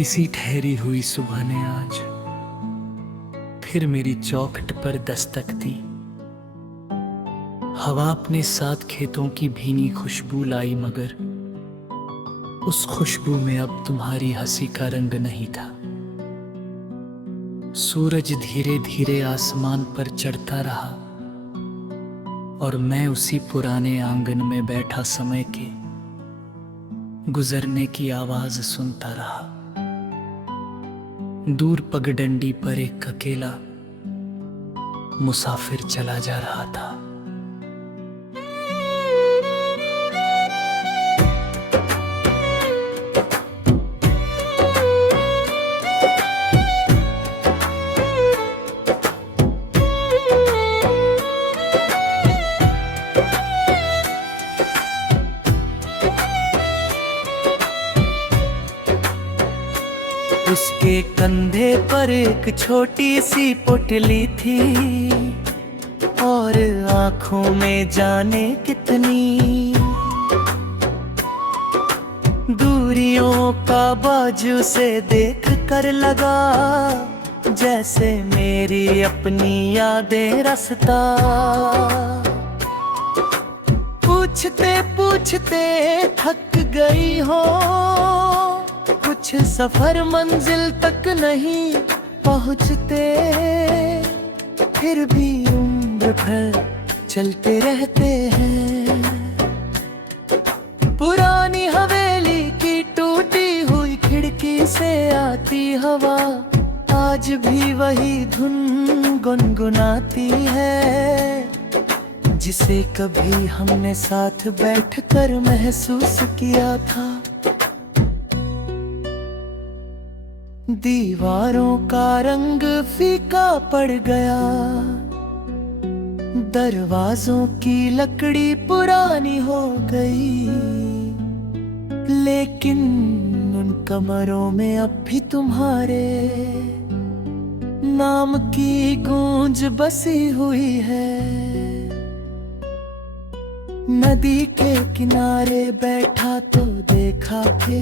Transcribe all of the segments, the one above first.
किसी ठहरी हुई सुबह ने आज फिर मेरी चौखट पर दस्तक दी। हवा अपने साथ खेतों की भीनी खुशबू लाई, मगर उस खुशबू में अब तुम्हारी हंसी का रंग नहीं था। सूरज धीरे धीरे आसमान पर चढ़ता रहा और मैं उसी पुराने आंगन में बैठा समय के गुजरने की आवाज सुनता रहा। दूर पगडंडी पर एक अकेला मुसाफिर चला जा रहा था। उसके कंधे पर एक छोटी सी पोटली थी और आंखों में जाने कितनी दूरियों का बाजू से देख कर लगा जैसे मेरी अपनी यादें रास्ता। पूछते पूछते थक गई हो, कुछ सफर मंजिल तक नहीं पहुंचते, फिर भी उम्र भर चलते रहते हैं। पुरानी हवेली की टूटी हुई खिड़की से आती हवा आज भी वही धुन गुनगुनाती है, जिसे कभी हमने साथ बैठकर महसूस किया था। दीवारों का रंग फीका पड़ गया, दरवाजों की लकड़ी पुरानी हो गई, लेकिन उन कमरों में अब भी तुम्हारे नाम की गूंज बसी हुई है। नदी के किनारे बैठा तो देखा के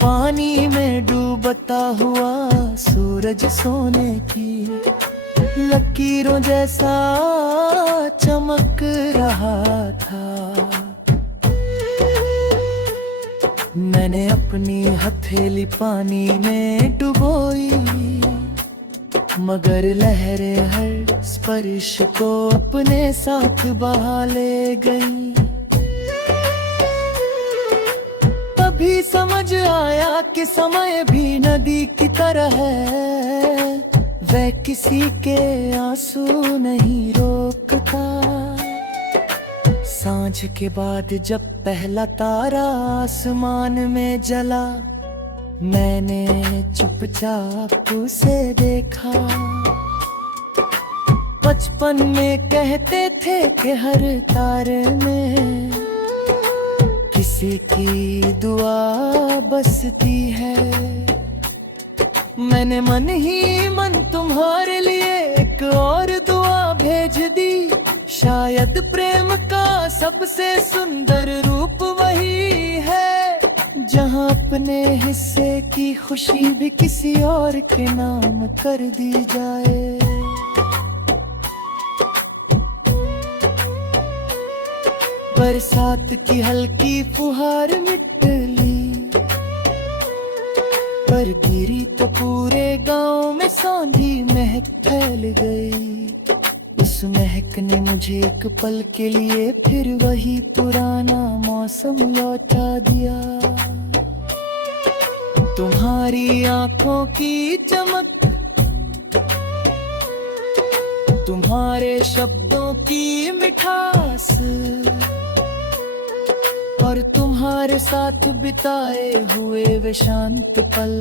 पानी में डूबता हुआ सूरज सोने की लकीरों जैसा चमक रहा था। मैंने अपनी हथेली पानी में डुबोई, मगर लहरें हर स्पर्श को अपने साथ बहा ले गई। तभी समझ आया कि समय भी नदी की तरह है, वह किसी के आंसू नहीं रोकता। सांझ के बाद जब पहला तारा आसमान में जला, मैंने चुपचाप उसे देखा। बचपन में कहते थे कि हर तारे में किसी की दुआ बसती है। मैंने मन ही मन तुम्हारे लिए एक और दुआ भेज दी। शायद प्रेम का सबसे सुंदर रूप वही है, जहां अपने हिस्से की खुशी भी किसी और के नाम कर दी जाए। बरसात की हल्की फुहार मिट ली, पर गिरी तो पूरे गांव में सांधी महक फैल गई। उस महक ने मुझे एक पल के लिए फिर वही पुराना मौसम लौटा दिया। तुम्हारी आंखों की चमक, तुम्हारे शब्दों की मिठास और तुम्हारे साथ बिताए हुए वे शांत पल,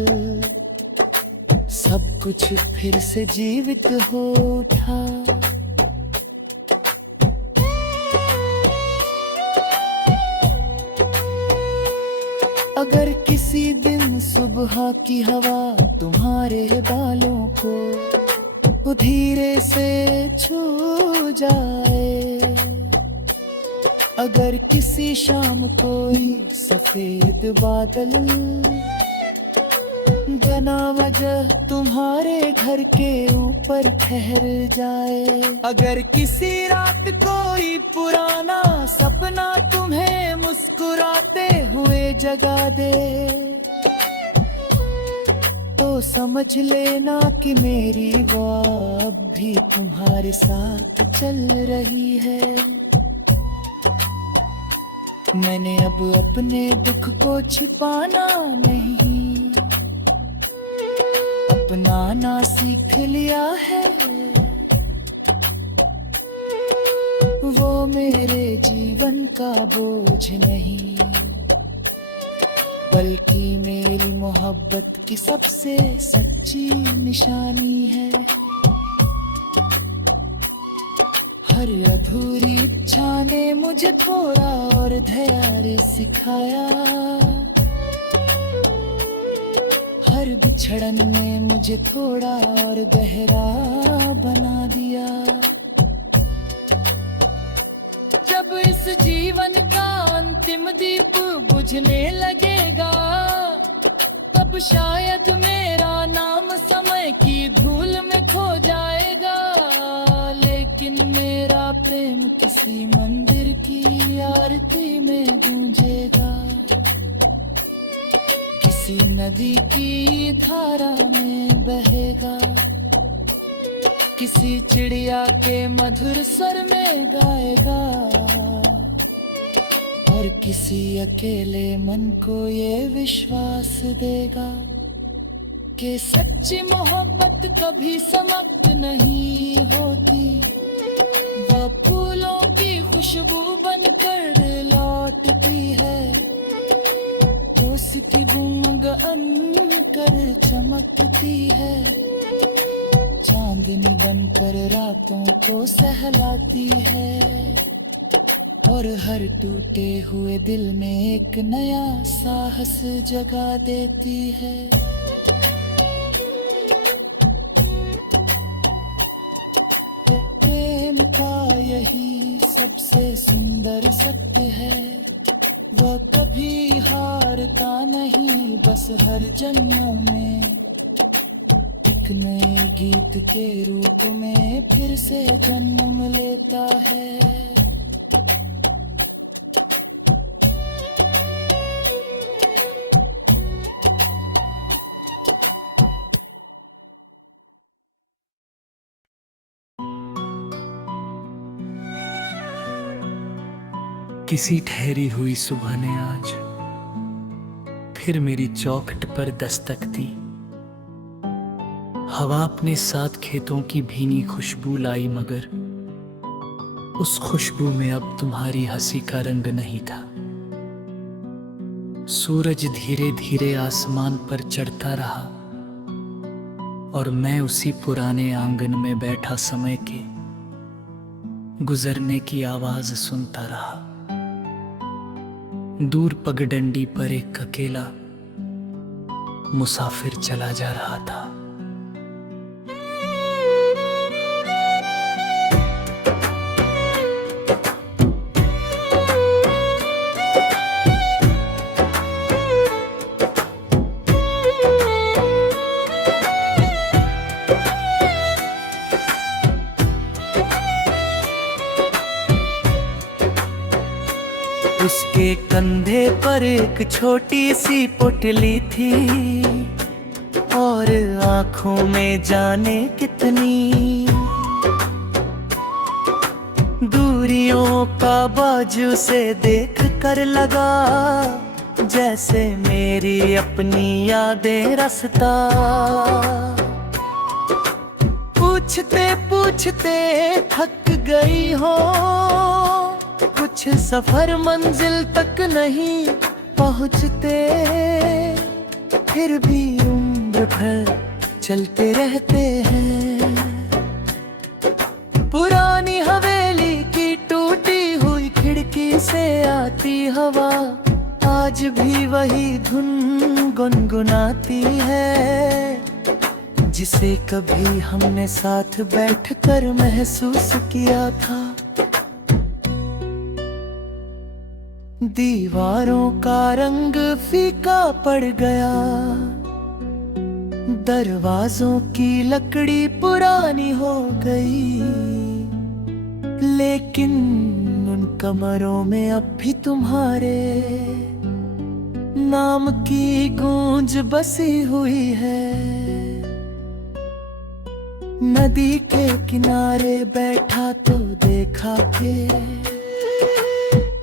सब कुछ फिर से जीवित हो उठा। अगर किसी दिन सुबह की हवा तुम्हारे बालों को धीरे से छू जाए, अगर किसी शाम कोई सफेद बादल बिना वजह तुम्हारे घर के ऊपर ठहर जाए। अगर किसी रात कोई पुराना सपना तुम्हें मुस्कुराते हुए जगा दे, तो समझ लेना कि मेरी वो अब भी तुम्हारे साथ चल रही है। मैंने अब अपने दुख को छिपाना नहीं, अपनाना सीख लिया है। वो मेरे जीवन का बोझ नहीं, बल्कि मेरी मोहब्बत की सबसे सच्ची निशानी है। हर अधूरी इच्छा ने मुझे थोड़ा और धैर्य सिखाया, हर बिछड़न ने मुझे थोड़ा और गहरा बना दिया। जब इस जीवन का अंतिम दीप बुझने लगेगा, तब शायद मेरा नाम समय की धूल में खो जाएगा। लेकिन मेरा प्रेम किसी मंदिर की आरती में गूंजेगा, किसी नदी की धारा में बहेगा, किसी चिड़िया के मधुर स्वर में गाएगा, और किसी अकेले मन को ये विश्वास देगा कि सच्ची मोहब्बत कभी समाप्त नहीं होती। वह फूलों की खुशबू बनकर लौटती है, उसकी बूंद कर चमकती है, चांदनी बनकर रातों को सहलाती है, और हर टूटे हुए दिल में एक नया साहस जगा देती है। प्रेम का यही सबसे सुंदर सत्य है, वह कभी हारता नहीं, बस हर जन्म में एक नए गीत के रूप में फिर से जन्म लेता है। किसी ठहरी हुई सुबह ने आज फिर मेरी चौखट पर दस्तक दी। हवा अपने साथ खेतों की भीनी खुशबू लाई, मगर उस खुशबू में अब तुम्हारी हंसी का रंग नहीं था। सूरज धीरे धीरे आसमान पर चढ़ता रहा, और मैं उसी पुराने आंगन में बैठा समय के गुजरने की आवाज सुनता रहा। दूर पगडंडी पर एक अकेला मुसाफिर चला जा रहा था। उसके कंधे पर एक छोटी सी पुतली थी, और आंखों में जाने कितनी दूरियों का बाजू से देख कर लगा, जैसे मेरी अपनी यादें रास्ता। पूछते पूछते थक गई हो, कुछ सफर मंजिल तक नहीं पहुंचते, फिर भी उम्र भर चलते रहते हैं। पुरानी हवेली की टूटी हुई खिड़की से आती हवा आज भी वही धुन गुनगुनाती है, जिसे कभी हमने साथ बैठकर महसूस किया था। दीवारों का रंग फीका पड़ गया, दरवाजों की लकड़ी पुरानी हो गई, लेकिन उन कमरों में अब भी तुम्हारे नाम की गूंज बसी हुई है। नदी के किनारे बैठा तो देखा के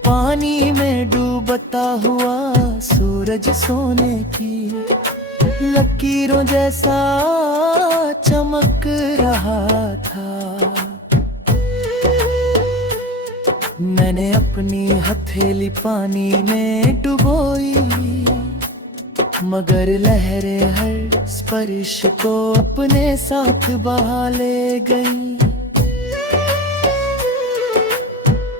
पानी में डूबता हुआ सूरज सोने की लकीरों जैसा चमक रहा था। मैंने अपनी हथेली पानी में डुबोई, मगर लहरें हर स्पर्श को अपने साथ बहा ले गई।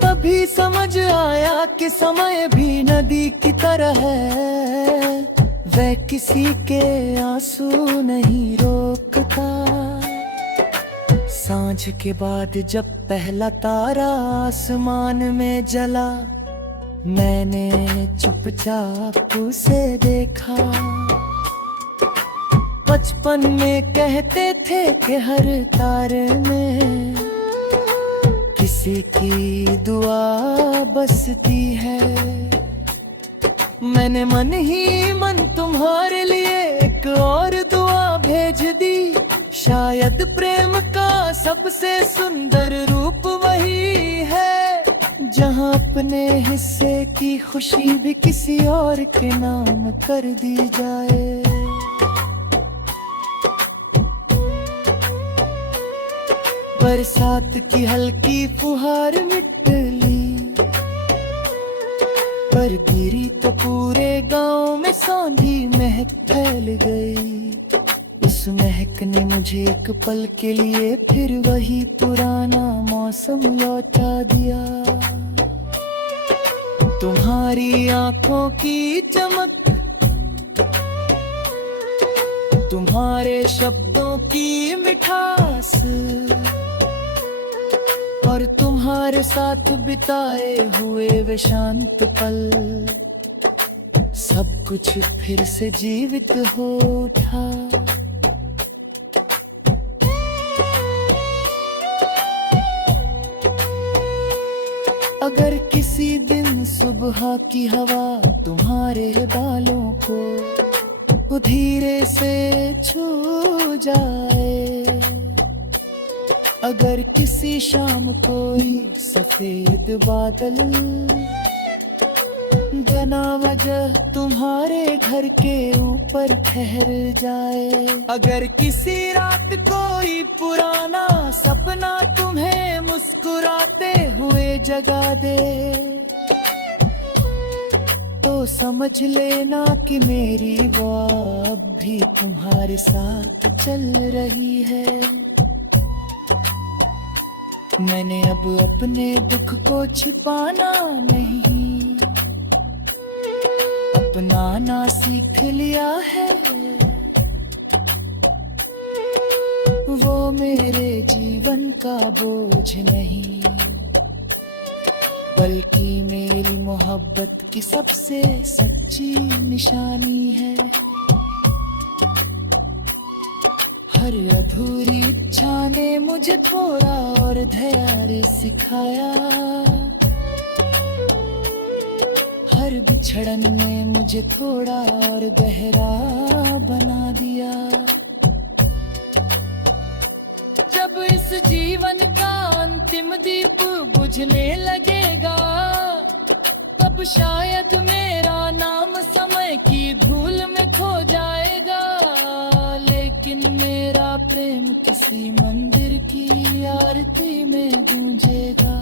तभी समझ आया कि समय भी नदी की तरह है, वह किसी के आंसू नहीं रोकता। सांझ के बाद जब पहला तारा आसमान में जला, मैंने चुपचाप उसे देखा। बचपन में कहते थे कि हर तारे में किसी की दुआ बसती है। मैंने मन ही मन तुम्हारे लिए एक और दुआ भेज दी। शायद प्रेम का सबसे सुंदर रूप वही है, जहाँ अपने हिस्से की खुशी भी किसी और के नाम कर दी जाए। बरसात की हल्की फुहार मिटली, पर गिरी तो पूरे गांव में सांधी महक फैल गई। इस महक ने मुझे एक पल के लिए फिर वही पुराना मौसम लौटा दिया। तुम्हारी आंखों की चमक, तुम्हारे शब्दों की मिठास और तुम्हारे साथ बिताए हुए वे शांत पल, सब कुछ फिर से जीवित हो उठा। अगर किसी दिन सुबह की हवा तुम्हारे बालों को धीरे से छू जाए, अगर किसी शाम कोई सफेद बादल बिना वजह तुम्हारे घर के ऊपर ठहर जाए, अगर किसी रात कोई पुराना सपना तुम्हें मुस्कुराते हुए जगा दे, तो समझ लेना कि मेरी वो अब भी तुम्हारे साथ चल रही है। मैंने अब अपने दुख को छिपाना नहीं, अपनाना सीख लिया है। वो मेरे जीवन का बोझ नहीं, बल्कि मेरी मोहब्बत की सबसे सच्ची निशानी है। हर अधूरी इच्छा ने मुझे थोड़ा और धैर्य सिखाया, हर बिछड़न ने मुझे थोड़ा और गहरा बना दिया। जब इस जीवन का अंतिम दीप बुझने लगेगा, तब शायद मेरा नाम समय की धूल में खो जाएगा, लेकिन मेरा प्रेम किसी मंदिर की आरती में गूंजेगा,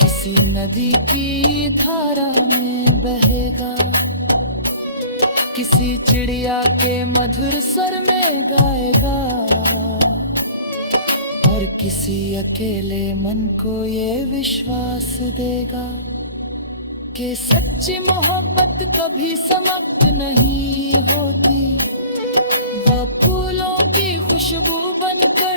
किसी नदी की धारा में बहेगा, किसी चिड़िया के मधुर स्वर में गाएगा, और किसी अकेले मन को ये विश्वास देगा कि सच्ची मोहब्बत कभी समाप्त नहीं होती। वो फूलों की खुशबू बनकर